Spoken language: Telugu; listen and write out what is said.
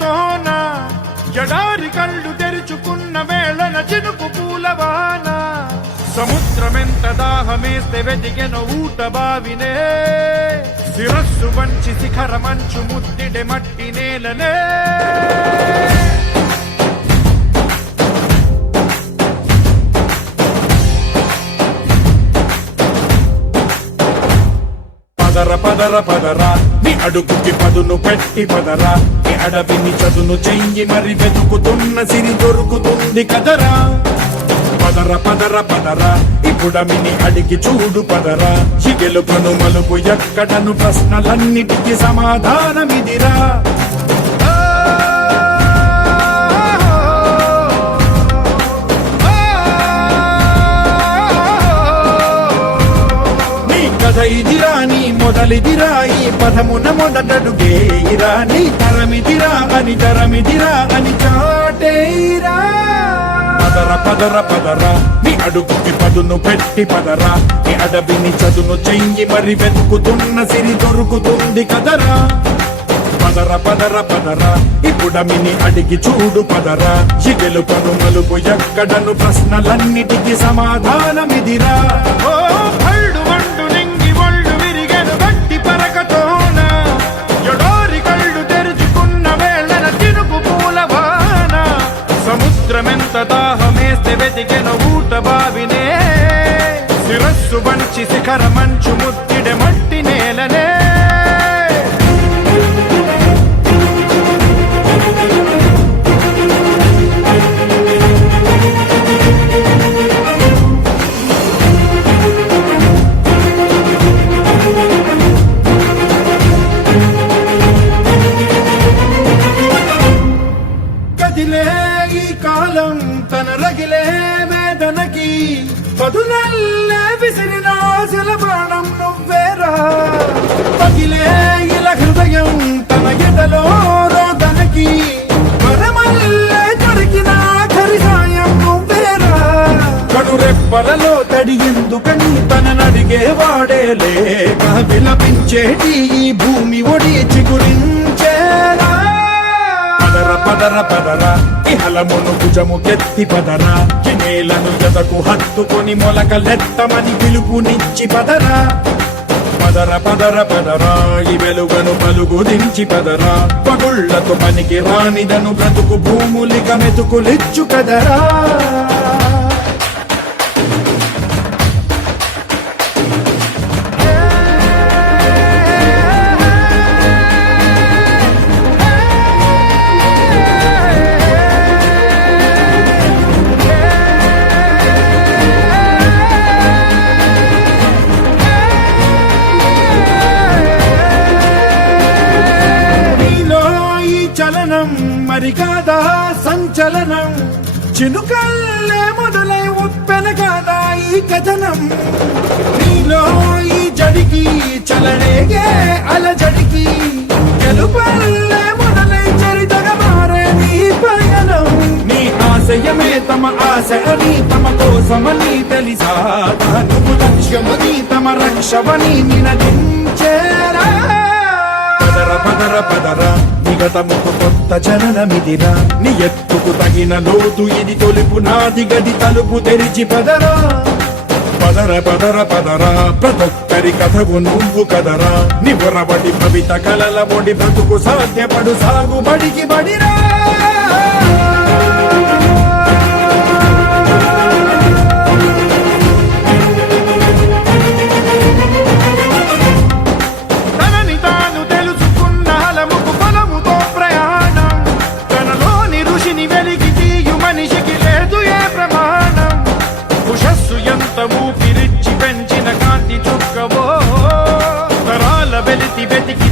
పరకతోన ఎడారి కళ్ళు తెరుచుకున్న వేళన చినుకు పూలవాన సముద్రమెంత దాహమేస్తే వెతికెను ఊట బావినే శిరస్సు వంచి శిఖర మంచు ముద్దిడే మట్టి నేలనే పదర పదర పదరా నీ అడుగుకి పదును పెట్టి పదరా నీ అడవిని చదును చెయ్యి మరి వెతుకుతున్న సిరి దొరుకుతుంది కదరా పదర పదర పదరా ఇప్పుడమిని అడిగి చూడు పదరా చిగెలుపను మలుపు ఎక్కడను ప్రశ్నలన్నిటికీ సమాధానమిదిరా ఇదిరా నీ మొదలిదిరా ఈ పదమున మొదటడుగేయిరా నీ తరమిదిరా అని చాటేరా పదర పదర పదరా నీ అడుగుకి పదును పెట్టి పదరా నీ అడవిని చదును చెయ్యి మరి వెతుకుతున్న సిరి దొరుకుతుంది కదరా పదర పదర పదరా ఇప్పుడమిని అడిగి చూడు పదరా చిగెలుపను మలుపు ఎక్కడను ప్రశ్నలన్నిటికీ సమాధానమిదిరా ఓ భళ్ళు వండు నింగి ఒళ్ళు విరిగెను గట్టి పరకతోన ఎడారి కళ్ళు తెరుచుకున్న వేళన చినుకు పూలవాన సముద్రమెంత దాహమేస్తే వెతికెను ఊట బావినే శిరస్సు వంచి శిఖర మంచు ముద్దిడే మట్టి నేలనే ఈ కాలం తన రగిలే వేదనకి పదునల్లే విసిరిన ఆశల బాణం నువ్వేరా పగిలే ఇలా హృదయం తన ఎదలో రోదనకి వరమల్లే దొరికిన ఆఖరి సాయం నువ్వేరా కడురెప్పలలో తడి ఎందుకని తననడిగే వాడే లేక విలపించేటి ఈ భూమి ఒడి చిగురించేరా పదర పదర పదరా ఇహలమును భుజముకెత్తి పదరా నేలను ఎదకు హత్తుకొని మొలకలెత్తమని పిలుపునిచ్చి పదరా పదర పదర పదరా ఈ వెలుగను పలుగు దించి పదరా పగుళ్లతో పనికి రానిదను బ్రతుకు భూములిక మెతుకులిచ్చు కదరా మరి కాదా సంచలనం చినుకల్లే మొదలై ఉప్పెన కాదా ఈ కథనం నీలో ఈ జడికి చలనేగే అలజడికి గెలుపల్లే మొదలై చరితగా మారే నీ పయనం నీ ఆశయమే తమ ఆశ అని తమ కోసమని తెలిసా నువ్వు లక్ష్యమని తమ రక్షవని నినదించేరా పదర పదర పదరా నిగతముకు కొత్త జననమిదిరా నీ ఎత్తుకు తగిన లోతు ఇది తొలుపు నాది గది తలుపు తెరిచి పదరా పదర పదర పదరా ప్రతొక్కరి కథవు నువ్వు కదరా నివరబడి భవిత కలల ఒడి బ్రతుకు సాధ్యపడు సాగుబడికి బడిరా ఊపిరిచ్చి పెంచిన కాంతి చుక్కవో తరాల వెలితి వెతికి